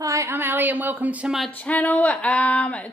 Hi, I'm Ali and welcome to my channel.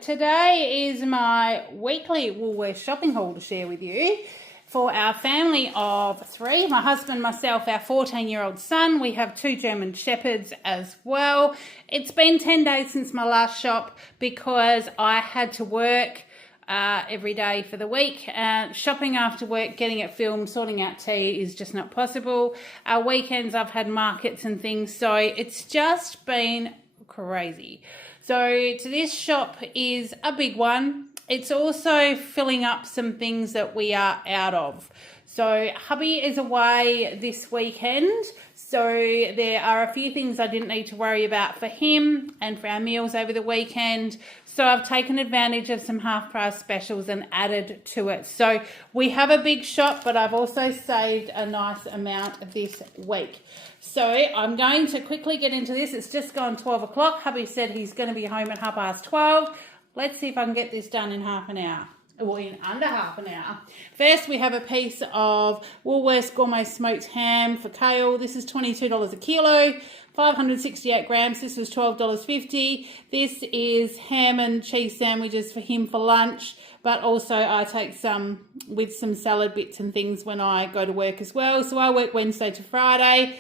Today is my weekly Woolworths shopping haul to share with you for our family of three. My husband, myself, our 14-year-old son. We have two German Shepherds as well. It's been 10 days since my last shop because I had to work every day for the week. Shopping after work, getting it filmed, sorting out tea is just not possible. Our weekends I've had markets and things, so it's just been crazy. So this shop is a big one. It's also filling up some things that we are out of. So hubby is away this weekend, so there are a few things I didn't need to worry about for him and for our meals over the weekend. So I've taken advantage of some half price specials and added to it. So we have a big shop, but I've also saved a nice amount this week. So I'm going to quickly get into this. It's just gone 12 o'clock. Hubby said he's going to be home at 12:30. Let's see if I can get this done in half an hour. Or in under half an hour. First, we have a piece of Woolworths Gourmet Smoked Ham for kale. This is $22 a kilo, 568 grams. This was $12.50. This is ham and cheese sandwiches for him for lunch, but also I take some with some salad bits and things when I go to work as well. So I work Wednesday to Friday.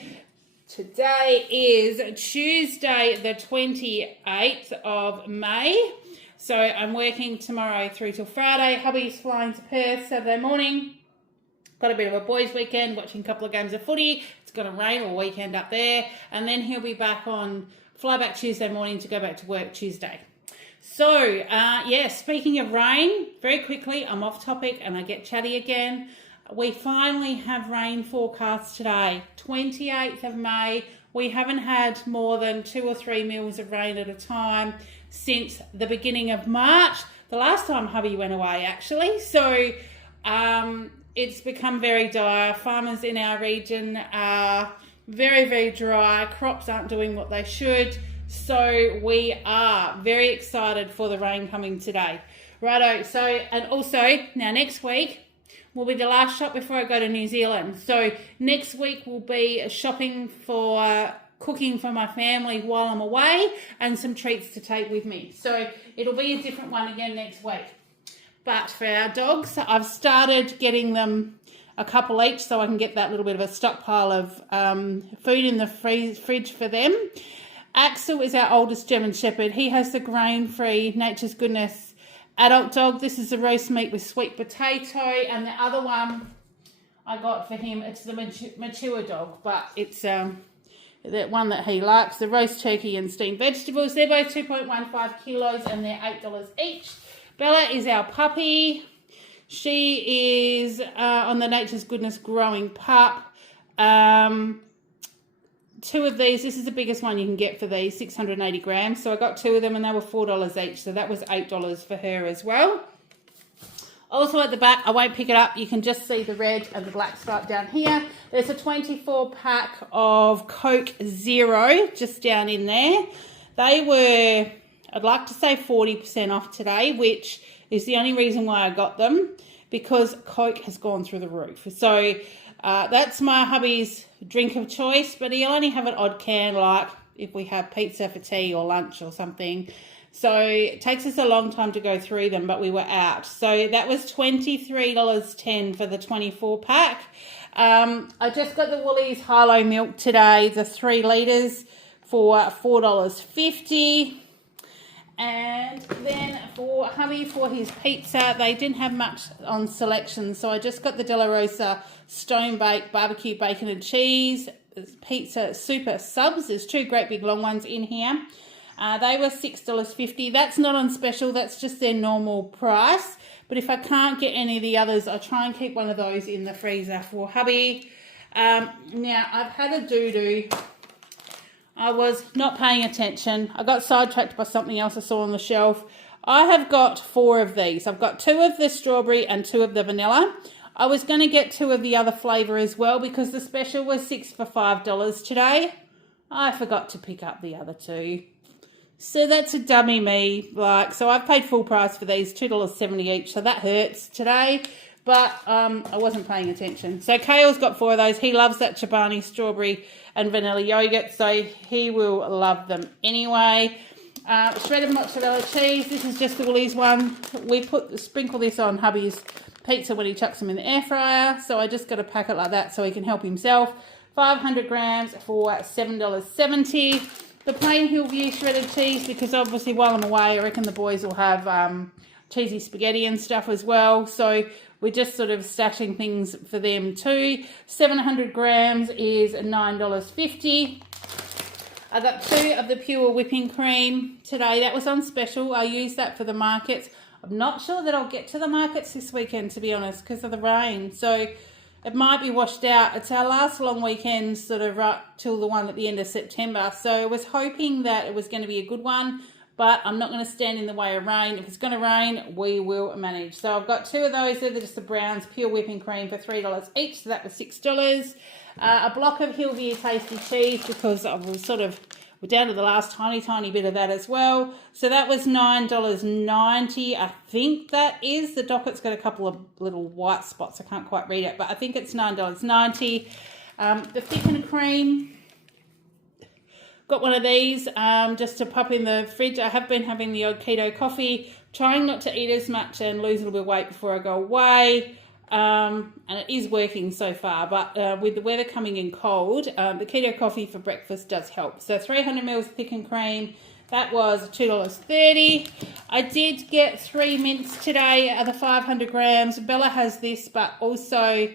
Today is Tuesday, the 28th of May. So I'm working tomorrow through till Friday. Hubby's flying to Perth Saturday morning. Got a bit of a boys' weekend, watching a couple of games of footy. It's going to rain all weekend up there. And then he'll be fly back Tuesday morning to go back to work Tuesday. So, speaking of rain, very quickly, I'm off topic and I get chatty again. We finally have rain forecast today, 28th of May. We haven't had more than 2 or 3 mils of rain at a time since the beginning of March, the last time hubby went away actually. So it's become very dire. Farmers in our region are very, very dry. Crops aren't doing what they should. So we are very excited for the rain coming today. Righto, so, and also now next week will be the last shop before I go to New Zealand. So next week will be shopping for cooking for my family while I'm away and some treats to take with me. So it'll be a different one again next week. But for our dogs, I've started getting them a couple each so I can get that little bit of a stockpile of food in the fridge for them. Axel is our oldest German Shepherd. He has the grain-free Nature's Goodness adult dog. This is the roast meat with sweet potato, and the other one I got for him, it's the mature dog, but it's that one that he likes, the roast turkey and steamed vegetables. They're both 2.15 kilos and they're $8 each. Bella is our puppy. She is on the Nature's Goodness growing pup. 2 of these, this is the biggest one you can get for these, 680 grams. So I got 2 of them and they were $4 each. So that was $8 for her as well. Also at the back, I won't pick it up. You can just see the red and the black stripe down here. There's a 24 pack of Coke Zero just down in there. They were, I'd like to say 40% off today, which is the only reason why I got them, because Coke has gone through the roof. So that's my hubby's drink of choice, but he'll only have an odd can, like if we have pizza for tea or lunch or something. So it takes us a long time to go through them, but we were out. So that was $23.10 for the 24 pack. I just got the Woolies Hilo milk today, the 3 litres for $4.50. And then for hubby, for his pizza, they didn't have much on selection. So I just got the Della Rosa Stone Bake Barbecue Bacon and Cheese Pizza Super Subs. There's 2 great big long ones in here. They were $6.50. That's not on special. That's just their normal price. But if I can't get any of the others, I'll try and keep one of those in the freezer for hubby. Now, I've had a doo-doo. I was not paying attention. I got sidetracked by something else I saw on the shelf. I have got 4 of these. I've got 2 of the strawberry and 2 of the vanilla. I was going to get 2 of the other flavour as well because the special was 6 for $5 today. I forgot to pick up the other 2. So that's a dummy me. So I've paid full price for these, $2.70 each. So that hurts today. but I wasn't paying attention. So Kale's got 4 of those. He loves that Chobani strawberry and vanilla yogurt, so he will love them anyway. Shredded mozzarella cheese. This is just the Woolies one. We sprinkle this on hubby's pizza when he chucks them in the air fryer. So I just got a packet like that so he can help himself. 500 grams for $7.70. The plain Hillview shredded cheese, because obviously while I'm away, I reckon the boys will have cheesy spaghetti and stuff as well. So we're just sort of stashing things for them too. 700 grams is $9.50. I got 2 of the pure whipping cream today. That was on special. I used that for the markets. I'm not sure that I'll get to the markets this weekend, to be honest, because of the rain. So it might be washed out. It's our last long weekend, sort of right till the one at the end of September. So I was hoping that it was going to be a good one, but I'm not going to stand in the way of rain. If it's going to rain, we will manage. So I've got 2 of those. They're just the Browns pure whipping cream for $3 each. So that was $6. A block of Hillview tasty cheese, because I was we're down to the last tiny bit of that as well. So that was $9.90. I think that is. The docket's got a couple of little white spots. I can't quite read it, but I think it's $9.90. The thickened cream. Got one of these just to pop in the fridge. I have been having the odd keto coffee, trying not to eat as much and lose a little bit of weight before I go away. And it is working so far, but with the weather coming in cold, the keto coffee for breakfast does help. So 300 mils of thickened cream, that was $2.30. I did get 3 mints today, the 500 grams. Bella has this, but also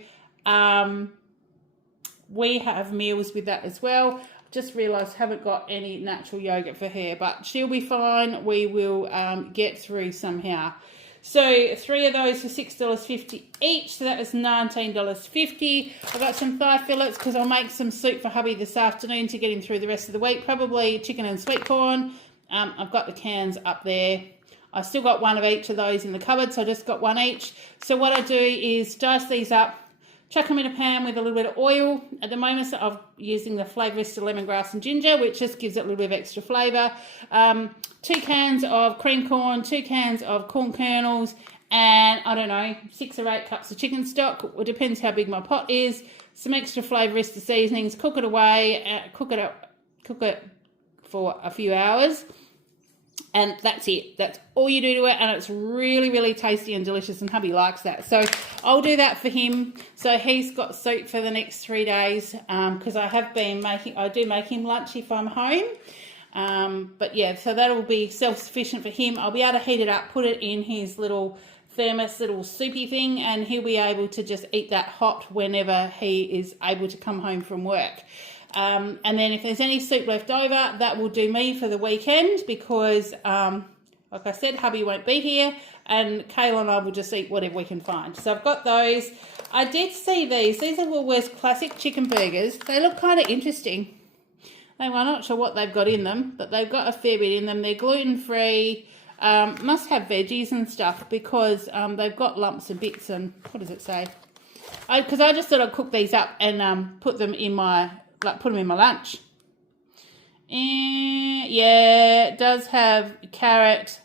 we have meals with that as well. Just realised I haven't got any natural yogurt for her, but she'll be fine. We will get through somehow. So 3 of those for $6.50 each, so that was $19.50. I got some thigh fillets because I'll make some soup for hubby this afternoon to get him through the rest of the week. Probably chicken and sweet corn. I've got the cans up there. I still got 1 of each of those in the cupboard, so I just got 1 each. So what I do is dice these up, chuck them in a pan with a little bit of oil. At the moment, so I'm using the Flavourista lemongrass and ginger, which just gives it a little bit of extra flavour. 2 cans of cream corn, 2 cans of corn kernels, and I don't know, 6 or 8 cups of chicken stock. It depends how big my pot is. Some extra Flavourista seasonings. Cook it away. Cook it for a few hours. And that's it. That's all you do to it, and it's really, really tasty and delicious, and hubby likes that. So I'll do that for him. So he's got soup for the next 3 days, because I do make him lunch if I'm home. But yeah, so that'll be self-sufficient for him. I'll be able to heat it up, put it in his little thermos, little soupy thing, and he'll be able to just eat that hot whenever he is able to come home from work. And then if there's any soup left over, that will do me for the weekend, because like I said, hubby won't be here, and Kayla and I will just eat whatever we can find. So I've got those. I did see these are Woolworths classic chicken burgers. They look kind of interesting. I'm not sure what they've got in them, but they've got a fair bit in them. They're gluten-free, must have veggies and stuff, because they've got lumps and bits, and what does it say? Because I just thought I'd cook these up and put them in my lunch. And yeah, it does have carrot,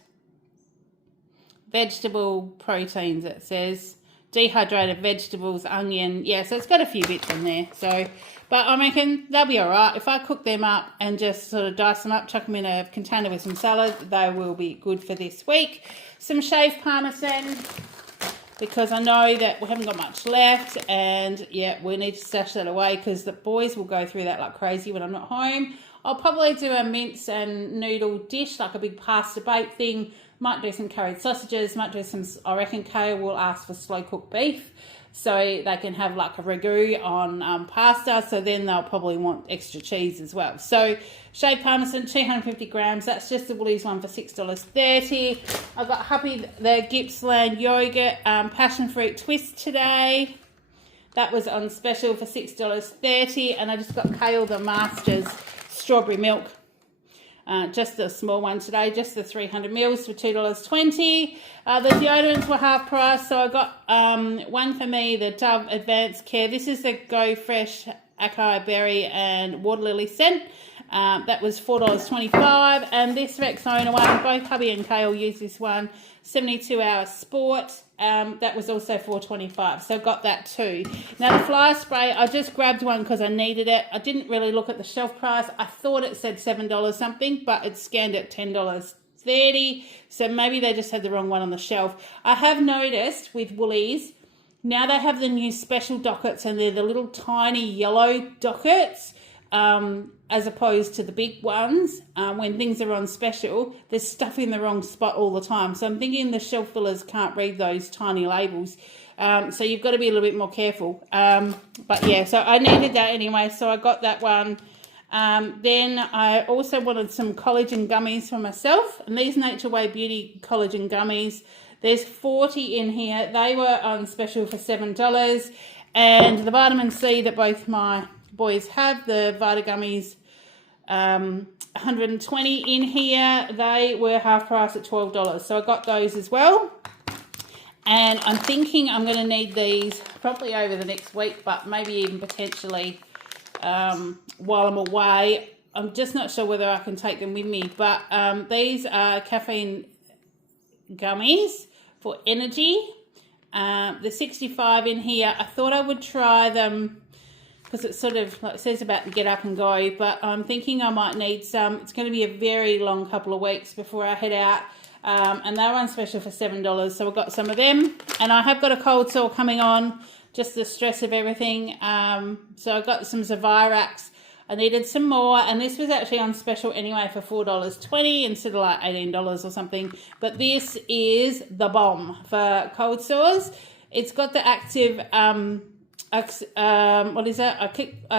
vegetable proteins, it says. Dehydrated vegetables, onion. Yeah, so it's got a few bits in there. So, but I reckon they'll be all right. If I cook them up and just sort of dice them up, chuck them in a container with some salad, they will be good for this week. Some shaved parmesan, because I know that we haven't got much left, and yeah, we need to stash that away because the boys will go through that like crazy when I'm not home. I'll probably do a mince and noodle dish, like a big pasta bake thing. Might do some curried sausages, might do some, I reckon Kay will ask for slow cooked beef, so they can have like a ragu on pasta, so then they'll probably want extra cheese as well. So shaved parmesan, 250 grams, that's just the Woolies one for $6.30. I've got Hubby the Gippsland yogurt passion fruit twist today. That was on special for $6.30, and I just got Kale the Masters strawberry milk. Just the small one today, just the 300 mils for $2.20. The deodorants were half price, so I got one for me, the Dove Advanced Care. This is the Go Fresh Acai Berry and Water Lily scent, That was $4.25. And this Rexona one, both hubby and Kale use this one, 72-hour sport. That was also $4.25. So got that too. Now the fly spray, I just grabbed one because I needed it. I didn't really look at the shelf price. I thought it said $7 something, but it scanned at $10.30. So maybe they just had the wrong one on the shelf. I have noticed with Woolies, now they have the new special dockets, and they're the little tiny yellow dockets, as opposed to the big ones. When things are on special, there's stuff in the wrong spot all the time. So I'm thinking the shelf fillers can't read those tiny labels. So you've got to be a little bit more careful. But yeah, so I needed that anyway, so I got that one. Then I also wanted some collagen gummies for myself, and these Nature Way Beauty collagen gummies, there's 40 in here. They were on special for $7. And the vitamin C that both my boys have, the Vita Gummies, 120 in here. They were half price at $12. So I got those as well. And I'm thinking I'm going to need these probably over the next week, but maybe even potentially while I'm away. I'm just not sure whether I can take them with me. But these are caffeine gummies for energy. The 65 in here. I thought I would try them because it's sort of like it says about get up and go, but I'm thinking I might need some. It's going to be a very long couple of weeks before I head out. And they're on special for $7, so I've got some of them. And I have got a cold sore coming on, just the stress of everything. So I got some Zavirax. I needed some more, and this was actually on special anyway for $4.20 instead of like $18 or something. But this is the bomb for cold sores. It's got the active, what is it? A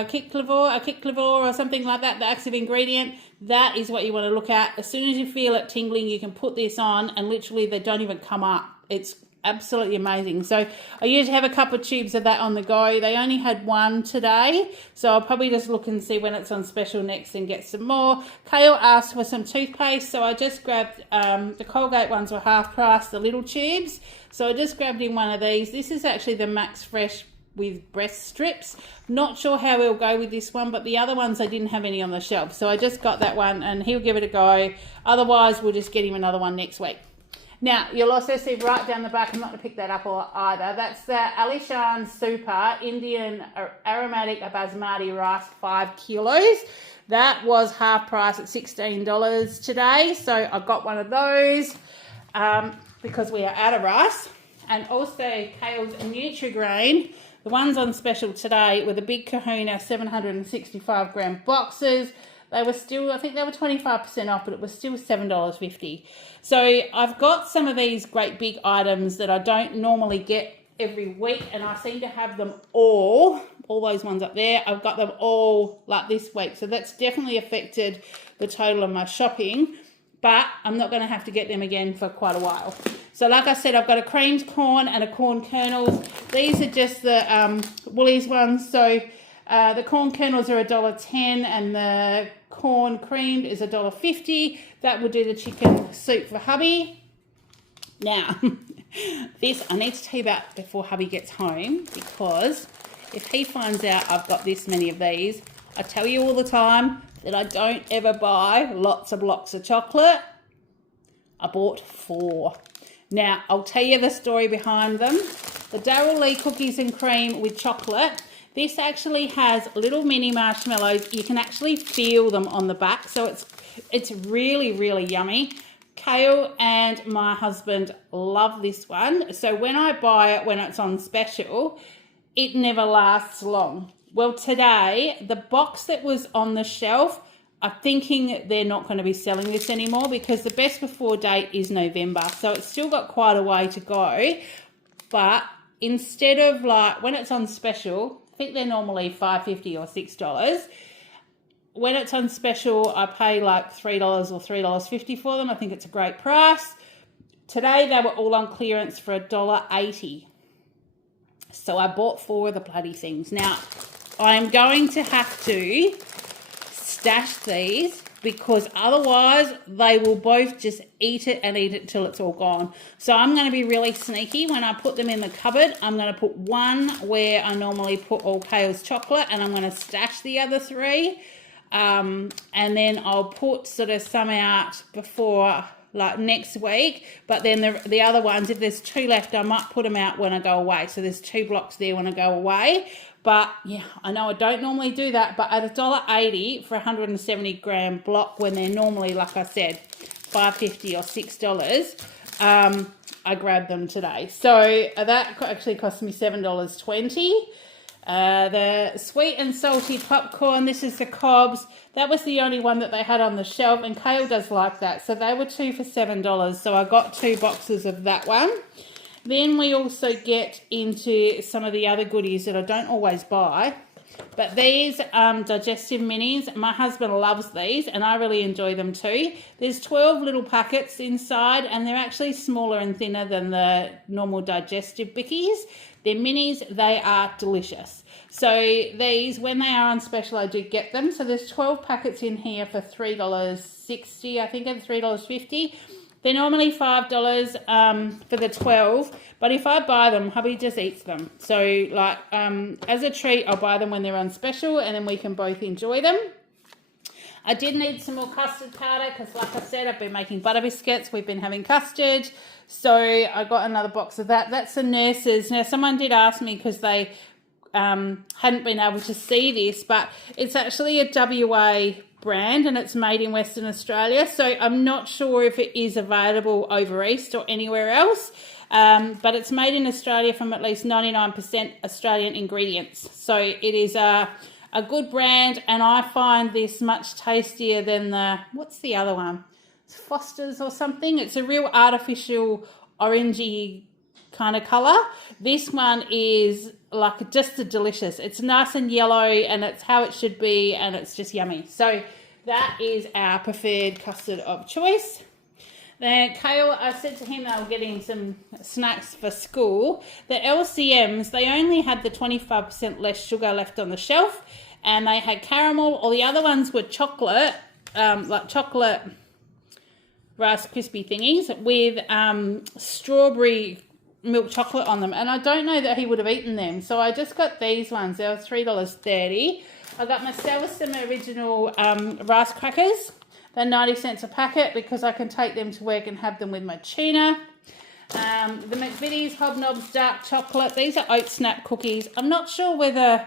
Kicklivor or something like that, the active ingredient. That is what you want to look at. As soon as you feel it tingling, you can put this on, and literally they don't even come up. It's absolutely amazing. So I usually have a couple of tubes of that on the go. They only had one today, so I'll probably just look and see when it's on special next and get some more. Kale asked for some toothpaste, so I just grabbed the Colgate ones were half price, the little tubes, so I just grabbed in one of these. This is actually the Max Fresh with breast strips. Not sure how we'll go with this one, but the other ones I didn't have any on the shelf, so I just got that one and he'll give it a go. Otherwise we'll just get him another one next week. Now, you'll also see right down the back, I'm not going to pick that up either, that's the Alishan Super Indian Aromatic Basmati Rice 5 kilos. That was half price at $16 today, so I got one of those because we are out of rice. And also Kale's Nutri-Grain, the ones on special today were the Big Kahuna 765 gram boxes. They were still, I think they were 25% off, but it was still $7.50. So I've got some of these great big items that I don't normally get every week, and I seem to have them all those ones up there. I've got them all like this week. So that's definitely affected the total of my shopping, but I'm not going to have to get them again for quite a while. So like I said, I've got a creamed corn and a corn kernels. These are just the Woolies ones. So the corn kernels are $1.10 and the corn creamed is $1.50. That will do the chicken soup for hubby. Now, this I need to tell you about before hubby gets home, because if he finds out I've got this many of these, I tell you all the time that I don't ever buy lots of blocks of chocolate. I bought 4. Now, I'll tell you the story behind them. The Darryl Lee cookies and cream with chocolate. This actually has little mini marshmallows. You can actually feel them on the back, so it's really, really yummy. Kale and my husband love this one. So when I buy it when it's on special, it never lasts long. Well, today, the box that was on the shelf, I'm thinking they're not going to be selling this anymore because the best before date is November. So it's still got quite a way to go. But instead of like when it's on special, I think they're normally $5.50 or $6. When it's on special, I pay like $3 or $3.50 for them. I think it's a great price. Today, they were all on clearance for $1.80. So I bought 4 of the bloody things. Now, I'm going to have to stash these because otherwise they will both just eat it and eat it till it's all gone. So I'm going to be really sneaky when I put them in the cupboard. I'm going to put one where I normally put all Kale's chocolate, and I'm going to stash the other 3 and then I'll put sort of some out before, like next week, but then the other ones, if there's 2 left, I might put them out when I go away. So there's 2 blocks there when I go away. But yeah, I know I don't normally do that, but at $1.80 for a 170 gram block, when they're normally, like I said, $5.50 or $6, I grabbed them today. So that actually cost me $7.20. The sweet and salty popcorn, this is the Cobbs. That was the only one that they had on the shelf, and Kale does like that. So they were 2 for $7. So I got 2 boxes of that one. Then we also get into some of the other goodies that I don't always buy. But these digestive minis, my husband loves these, and I really enjoy them too. There's 12 little packets inside, and they're actually smaller and thinner than the normal digestive bickies. They're minis. They are delicious. So these, when they are on special, I do get them. So there's 12 packets in here for $3.60, I think, and $3.50. They're normally $5 for the 12, but if I buy them, hubby just eats them. So, like, as a treat, I'll buy them when they're on special, and then we can both enjoy them. I did need some more custard powder because, like I said, I've been making butter biscuits. We've been having custard, so I got another box of that. That's the Nurses. Now, someone did ask me because they hadn't been able to see this, but it's actually a WA brand, and it's made in Western Australia, so I'm not sure if it is available over east or anywhere else, but it's made in Australia from at least 99% Australian ingredients, so it is a good brand, and I find this much tastier than what's the other one? It's Foster's or something. It's a real artificial orangey kind of colour. This one is like just a delicious. It's nice and yellow, and it's how it should be, and it's just yummy. So that is our preferred custard of choice. Then Kale, I said to him they were getting some snacks for school. The LCMs, they only had the 25% less sugar left on the shelf, and they had caramel. All the other ones were chocolate, like chocolate Rice Krispie thingies with strawberry milk chocolate on them, and I don't know that he would have eaten them, so I just got these ones. They were $3.30. I got myself some original rice crackers. They're 90 cents a packet because I can take them to work and have them with my tuna. The McVitie's Hobnobs dark chocolate. These are oat snap cookies. I'm not sure whether,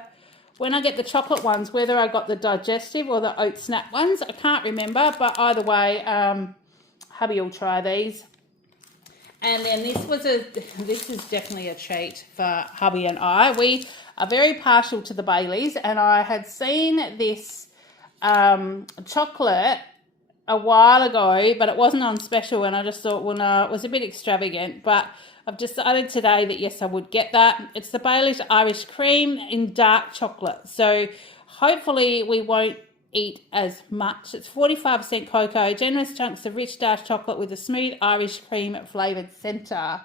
when I get the chocolate ones, whether I got the digestive or the oat snap ones. I can't remember, but either way, hubby will try these. And then this is definitely a treat for hubby and I. We are very partial to the Baileys, and I had seen this chocolate a while ago, but it wasn't on special, and I just thought, well, no, it was a bit extravagant, but I've decided today that yes, I would get that. It's the Baileys Irish Cream in dark chocolate, so hopefully we won't eat as much. It's 45% cocoa, generous chunks of rich dark chocolate with a smooth Irish cream flavoured centre.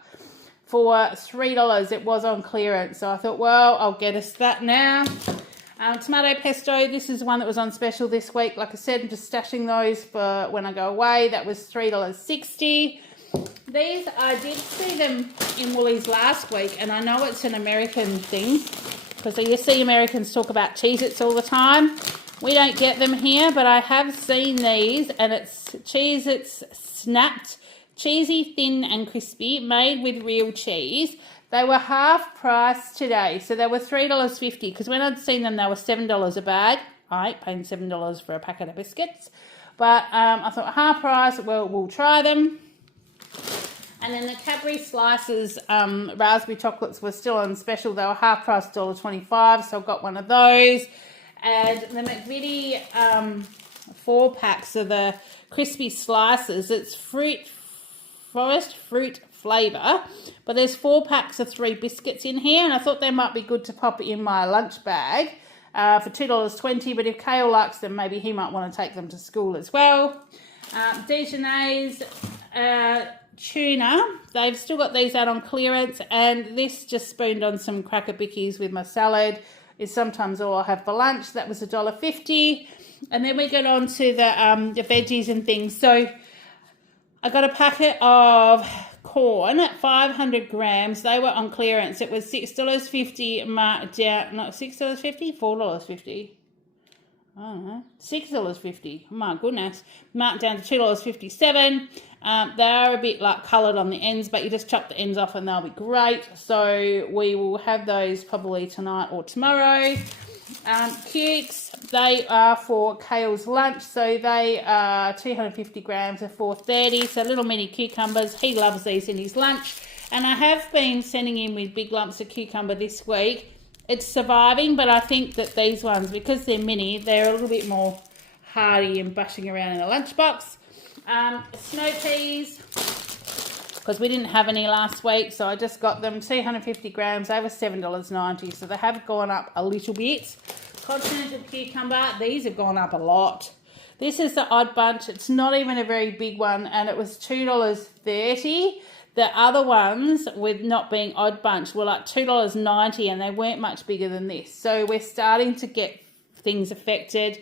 For $3, it was on clearance, so I thought, well, I'll get us that now. Tomato pesto, this is one that was on special this week. Like I said, I'm just stashing those for when I go away. That was $3.60. These, I did see them in Woolies last week, and I know it's an American thing because you see Americans talk about Cheez-Its all the time. We don't get them here, but I have seen these, and it's Cheez-Its snapped, cheesy, thin and crispy, made with real cheese. They were half price today, so they were $3.50, because when I'd seen them, they were $7 a bag. I ain't paying $7 for a packet of biscuits, but I thought half price, well, we'll try them. And then the Cadbury Slices raspberry chocolates were still on special. They were half price, $1.25, so I got one of those. And the McVitie 4 packs of the crispy slices. It's forest fruit flavour, but there's 4 packs of 3 biscuits in here, and I thought they might be good to pop in my lunch bag for $2.20, but if Kale likes them, maybe he might want to take them to school as well. Dijon's tuna, they've still got these out on clearance, and this just spooned on some cracker bickies with my salad. Is sometimes all I have for lunch. That was $1.50. And then we get on to the veggies and things. So I got a packet of corn, 500 grams. They were on clearance. It was $6.50 marked down. Not $6.50, $4.50. I don't know, $6.50. My goodness. Marked down to $2.57. They are a bit like coloured on the ends, but you just chop the ends off and they'll be great. So we will have those probably tonight or tomorrow. Cukes, they are for Kale's lunch. So they are 250 grams of $4.30. So little mini cucumbers. He loves these in his lunch. And I have been sending him with big lumps of cucumber this week. It's surviving, but I think that these ones, because they're mini, they're a little bit more hardy and bushing around in a lunchbox. Snow peas, because we didn't have any last week, so I just got them 250 grams, over $7.90, so they have gone up a little bit. Continental cucumber, these have gone up a lot. This is the odd bunch. It's not even a very big one, and it was $2.30. The other ones, with not being odd bunch, were like $2.90, and they weren't much bigger than this. So we're starting to get things affected.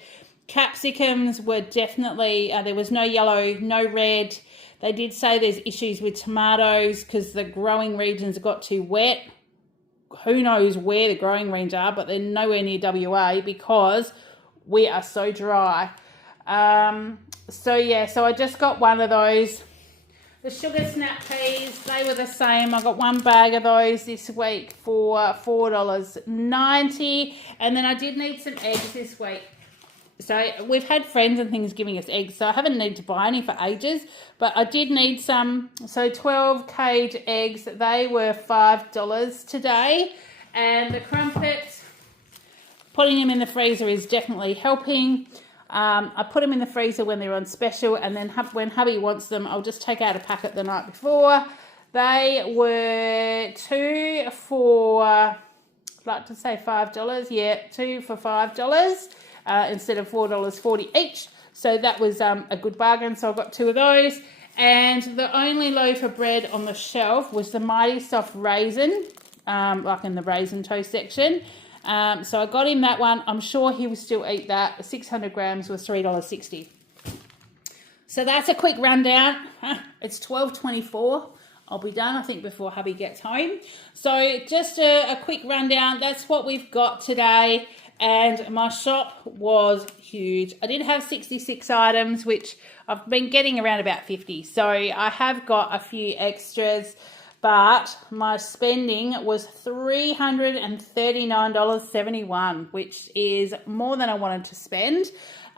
Capsicums were definitely, there was no yellow, no red. They did say there's issues with tomatoes because the growing regions got too wet. Who knows where the growing regions are, but they're nowhere near WA because we are so dry. So I just got one of those. The sugar snap peas, they were the same. I got one bag of those this week for $4.90. And then I did need some eggs this week. So we've had friends and things giving us eggs, so I haven't needed to buy any for ages. But I did need some. So 12 cage eggs, they were $5 today. And the crumpets, putting them in the freezer is definitely helping. I put them in the freezer when they're on special, and then when hubby wants them, I'll just take out a packet the night before. They were 2 for, I'd like to say $5. Yeah, 2 for $5 instead of $4.40 each. So that was a good bargain. So I got 2 of those. And the only loaf of bread on the shelf was the Mighty Soft Raisin, like in the raisin toast section. So I got him that one. I'm sure he will still eat that. 600 grams was $3.60. So that's a quick rundown. It's 12:24. I'll be done, I think, before hubby gets home. So just a quick rundown. That's what we've got today. And my shop was huge. I did have 66 items, which I've been getting around about 50. So I have got a few extras. But my spending was $339.71, which is more than I wanted to spend.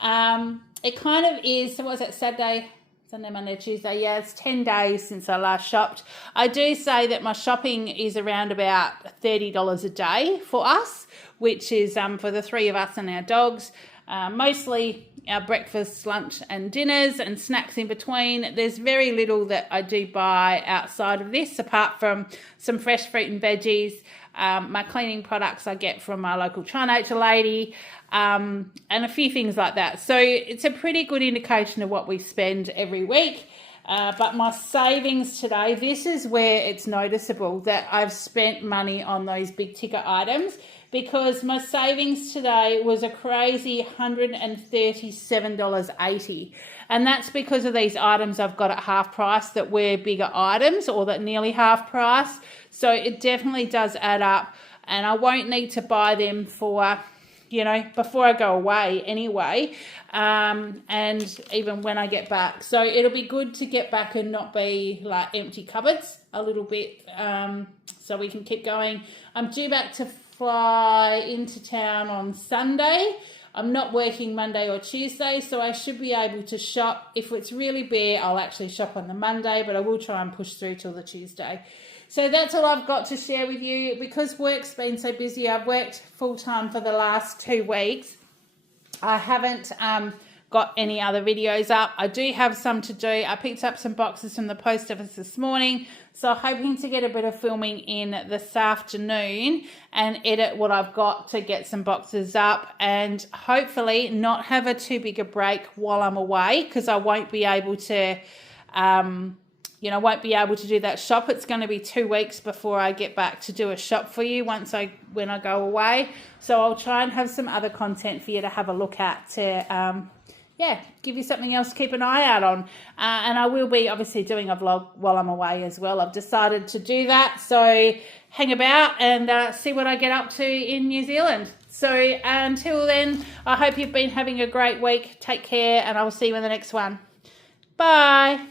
It kind of is, so what was that, Saturday, Sunday, Monday, Tuesday? Yeah, it's 10 days since I last shopped. I do say that my shopping is around about $30 a day for us, which is for the 3 of us and our dogs. Mostly our breakfast, lunch and dinners and snacks in between. There's very little that I do buy outside of this, apart from some fresh fruit and veggies. My cleaning products I get from my local Tri-Nature lady, and a few things like that. So it's a pretty good indication of what we spend every week. But my savings today, this is where it's noticeable that I've spent money on those big ticket items, because my savings today was a crazy $137.80. And that's because of these items I've got at half price that were bigger items, or that nearly half price. So it definitely does add up, and I won't need to buy them for, before I go away anyway, and even when I get back. So it'll be good to get back and not be like empty cupboards a little bit, so we can keep going. I'm due back to fly into town on Sunday. I'm not working Monday or Tuesday, so I should be able to shop. If it's really bare, I'll actually shop on the Monday, but I will try and push through till the Tuesday. So that's all I've got to share with you. Because work's been so busy, I've worked full-time for the last 2 weeks. I haven't got any other videos up. I do have some to do. I picked up some boxes from the post office this morning, so hoping to get a bit of filming in this afternoon and edit what I've got to get some boxes up, and hopefully not have a too big a break while I'm away, because I won't be able to won't be able to do that shop. It's going to be 2 weeks before I get back to do a shop for you when I go away. So I'll try and have some other content for you to have a look at to give you something else to keep an eye out on. And I will be obviously doing a vlog while I'm away as well. I've decided to do that. So hang about and see what I get up to in New Zealand. So until then, I hope you've been having a great week. Take care, and I will see you in the next one. Bye.